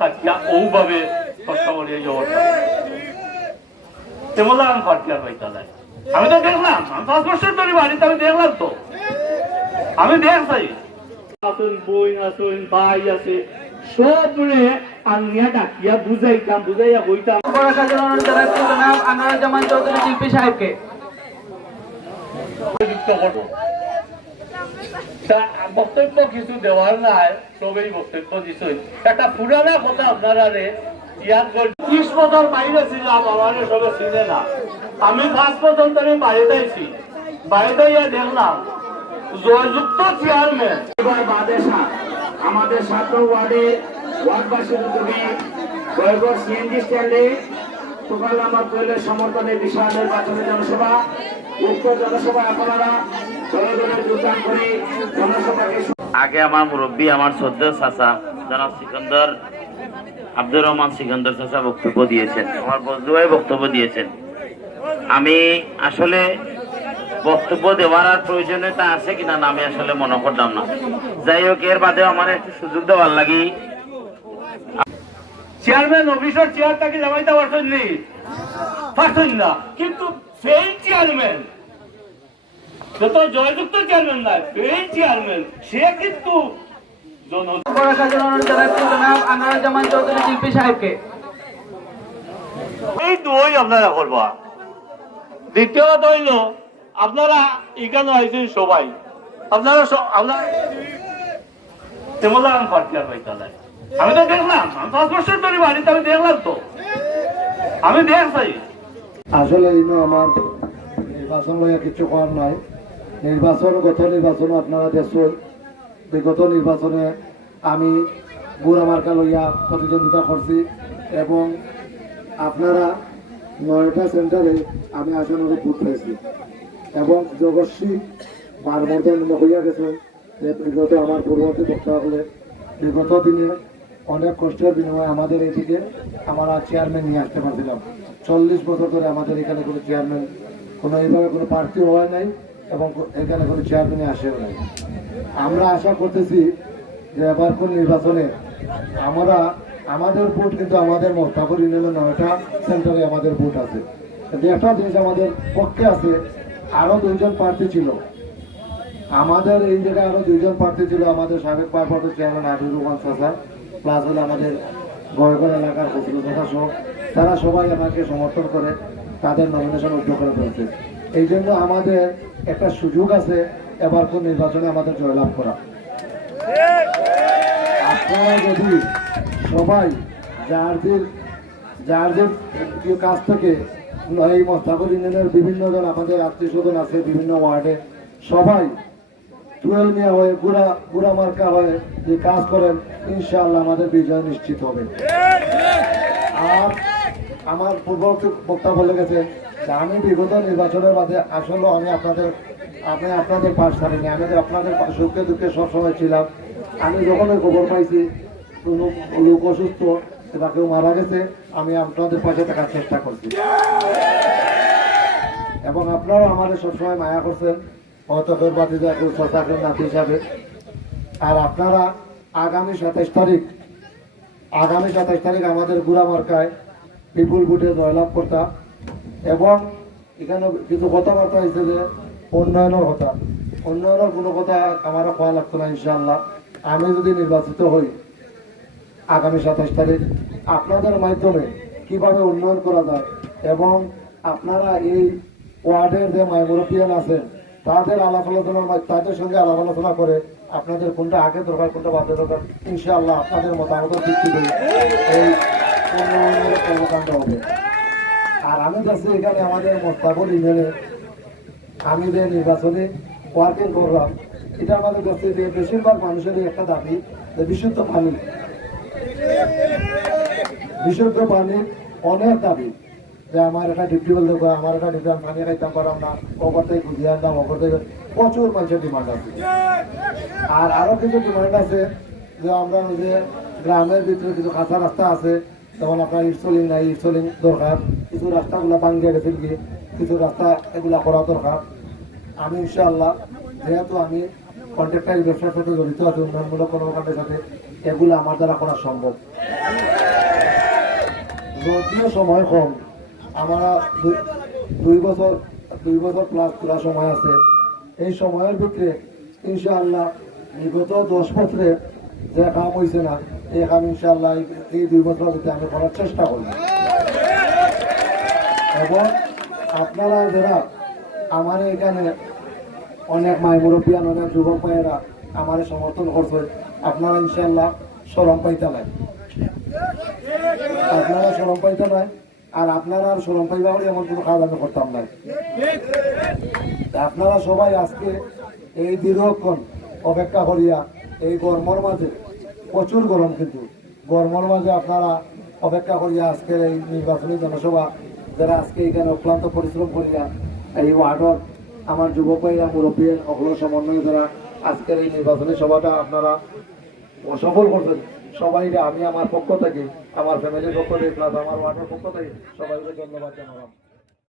থাকিয়া ওভাবে কষ্ট করিয়া জবর তেমন লাগান ফাটিয়ার পাইতা যায় আমি তো দেখলাম আমি পাঁচ বছর ধরে বাড়িতে আমি দেখলাম তো। আমি দেখছি। আসুন বই আসুন ভাই আছে। সব রে আনিয়া ডাকিয়া বুঝাইতাম বুঝাইয়া হইতাম আনোয়ার জামান চৌধুরী শিল্পী সাহেবকে। বক্তব্য কিছু দেওয়ার নাই, সবই বক্তব্য দিছই একটা পুরানা কথা আপনারা রে ত্রিশ বছর বাইরে ছিলাম, আমার সবে চিনে না। আমি পাঁচ বছর ধরে বাইরে বাইরে দেখলাম জয়যুক্ত চেয়ারম্যান। বাদেশা আমাদের ছাত্র ওয়ার্ডে ওয়ার্ডবাসীর উদ্যোগে বয়গড় সিএনজি স্ট্যান্ডে তোফাল আমার কোয়েলের সমর্থনে বিশাল নির্বাচনী জনসভা, উক্ত জনসভা আপনারা আগে আমার মুরব্বী, আমার সদ্য চাচা, জনাব সিকন্দর আব্দুর রহমান সিকন্দর চাচা বক্তব্য দিয়েছেন, আমার বন্ধুভাই বক্তব্য দিয়েছেন। আমি আসলে বক্তব্য দেওয়ার আর প্রয়োজনীয়তা আছে কিনা আমি আসলে মনে করতাম না। যাই হোক, এর বাদে আমার একটু সুযোগ দেওয়ার লাগি। চেয়ারম্যান অফিসার জামাইতে পারছেন নি? পারছেন না। কিন্তু সেই চেয়ারম্যান যত সে কিন্তু আপনারা করবা। দ্বিতীয় কথা হইল আপনারা এখানে সবাই। আপনারা আপনারা আমি তো দেখলাম পাঁচ বছর ধরে বাড়িতে আমি দেখলাম তো। আমি দেখছি। আসলে আমার নির্বাচন লইয়া কিছু করার নাই। নির্বাচন, গত নির্বাচন আপনারা দেখছেন। বিগত নির্বাচনে আমি বুড়া মার্কা লইয়া প্রতিদ্বন্দ্বিতা করছি এবং আপনারা নয়টা সেন্টারে আমি আসনের ভোট পেয়েছি এবং জগৎশ্রী বারমর্দন হইয়া গেছেন যে বিগত আমার পূর্ববর্তী বক্তব্য বলে বিগত দিনে অনেক কষ্টের বিনিময়ে আমাদের এদিকে আমরা চেয়ারম্যান নিয়ে আসতে পারছিলাম। চল্লিশ বছর ধরে আমাদের এখানে কোনো চেয়ারম্যান কোনো এইভাবে কোনো প্রার্থী হয় নাই। এবং এখানে কোনো চেয়ারম্যানই আসেও নাই। আমরা আশা করতেছি যে এবার কোন নির্বাচনে আমরা, আমাদের ভোট কিন্তু আমাদের মোস্তাফর ইউনিয়নের নয়টা সেন্টারে আমাদের ভোট আছে। কিন্তু একটা জিনিস আমাদের পক্ষে আছে, আরও দুইজন প্রার্থী ছিল। আমাদের এই জায়গায় আরও দুইজন প্রার্থী ছিল, আমাদের সাবেক পারপত্র চেয়ারম্যান আবির রহমান চাষা প্লাস হলো আমাদের গড়গড় এলাকার চাষা সহ। তারা সবাই আমাকে সমর্থন করে তাদের নমিনেশন উদ্যোগ করে ফেলছে। এই জন্য আমাদের একটা সুযোগ আছে, এবার কোন নির্বাচনে আমাদের জয়লাভ করা। আপনারা যদি সবাই যারদের যারদের কাছ থেকে এই মোস্তাফর ইউনিয়নের বিভিন্ন জন আমাদের আত্মীয় স্বজন আছে বিভিন্ন ওয়ার্ডে, সবাই টুয়েলভ নিয়ে হয়ে, গুড়া গুড়া মার্কা হয়ে যে কাজ করেন, ইনশাআল্লাহ আমাদের বিজয় নিশ্চিত হবে। আর আমার পূর্ববর্তী বক্তা বলে গেছে আমি বিগত নির্বাচনের মাঝে আসলে আমি আপনাদের আমি আপনাদের পাশ ছাড়িনি। আমি আপনাদের সুখে দুঃখে সবসময় ছিলাম। আমি যখন ওই খবর পাইছি, কোনো লোক অসুস্থ বা কেউ মারা গেছে, আমি আপনাদের পাশে থাকার চেষ্টা করছি। এবং আপনারাও আমাদের সবসময় মায়া করছেন। হয়তো কেউ বাতিদা কেউ কেউ নাতি হিসাবে। আর আপনারা আগামী সাতাইশ তারিখ, আগামী সাতাইশ তারিখ আমাদের গুড়া মার্কায় বিপুল বুটে জয়লাভ করতা এবং এখানে কিছু কথাবার্তা হয়েছে যে উন্নয়নের কথা। উন্নয়নের কোনো কথা আমারও খাওয়া লাগতো না ইনশাল্লাহ আমি যদি নির্বাচিত হই আগামী সাতাশ তারিখ, আপনাদের মাধ্যমে কীভাবে উন্নয়ন করা যায় এবং আপনারা এই ওয়ার্ডের যে মাইমোরপিয়ান আছেন, তাদের আলাপ আলোচনার তাদের সঙ্গে আলাপ আলোচনা করে আপনাদের কোনটা আগে দরকার, কোনটা বাদে দরকার, ইনশাআল্লাহ আপনাদের মতামতের ভিত্তিতে এই উন্নয়নের কর্মকাণ্ড হবে। আর আমি যাচ্ছি এখানে আমাদের মোস্তাফুল ইউনিয়নে। আমি যে নির্বাচনে ওয়ার্কিং করলাম, এটা আমাদের কাছে যে বেশিরভাগ মানুষেরই একটা দাবি, যে বিশুদ্ধ পানি। বিশুদ্ধ পানি অনেক দাবি, যে আমার একটা ডিপটিউবেল দেখো আমার একটা ডিপটিউবেল পানি খাইতাম পারাম না, ওপর থেকে খুঁজে আনতাম ওপর থেকে প্রচুর মানুষের ডিমান্ড আছে। আর আরও কিছু ডিমান্ড আছে, যে আমরা যে গ্রামের ভিতরে কিছু কাঁচা রাস্তা আছে যেমন আপনার ইটসলিং নাই ইটসলিং দরকার। কিছু রাস্তাগুলো ভাঙ্গিয়ে গেছে কি কিছু রাস্তা এগুলা করা দরকার। আমি ইনশাআল্লাহ, যেহেতু আমি কন্ট্রাক্টারি ব্যবসার সাথে জড়িত আছি, উন্নয়নমূলক কর্মকাণ্ডের সাথে, এগুলো আমার দ্বারা করা সম্ভব। যদিও সময় কম, আমরা দুই- বছর, দুই বছর প্লাস পুরা সময় আছে। এই সময়ের ভিতরে ইনশাআল্লাহ, বিগত দশ বছরে যে কাম হয়েছে না, এই কাম ইনশাআল্লাহ এই- দুই বছরের ভিতরে আমি করার চেষ্টা করব এবং আপনারা যারা আমার এখানে অনেক মাই মুরব্বিয়ান, অনেক যুবক ভাইয়েরা আমার সমর্থন করছে, আপনারা ইনশাল্লাহ সরম পাইতে নাই। আপনারা সরম পাইতে নাই, আর আপনারা আর সরম পাইবা বলে এমন কোনো কাজ আমি করতাম নাই। আপনারা সবাই আজকে এই দীর্ঘক্ষণ অপেক্ষা করিয়া এই গরমর মাঝে প্রচুর গরম কিন্তু। গরমর মাঝে আপনারা অপেক্ষা করিয়া আজকের এই নির্বাচনী জনসভা, যারা আজকে এখানে অক্লান্ত পরিশ্রম করিয়া এই ওয়ার্ডর আমার যুবক ভাইরা মুরব্বী অগ্র সমন্বয়ে যারা আজকের এই নির্বাচনী সভাটা আপনারা সফল করছেন। সবাইকে আমি, আমার পক্ষ থেকে, আমার ফ্যামিলির পক্ষ থেকে প্লাস আমার ওয়ার্ডের পক্ষ থেকে সবাইকে ধন্যবাদ জানালাম।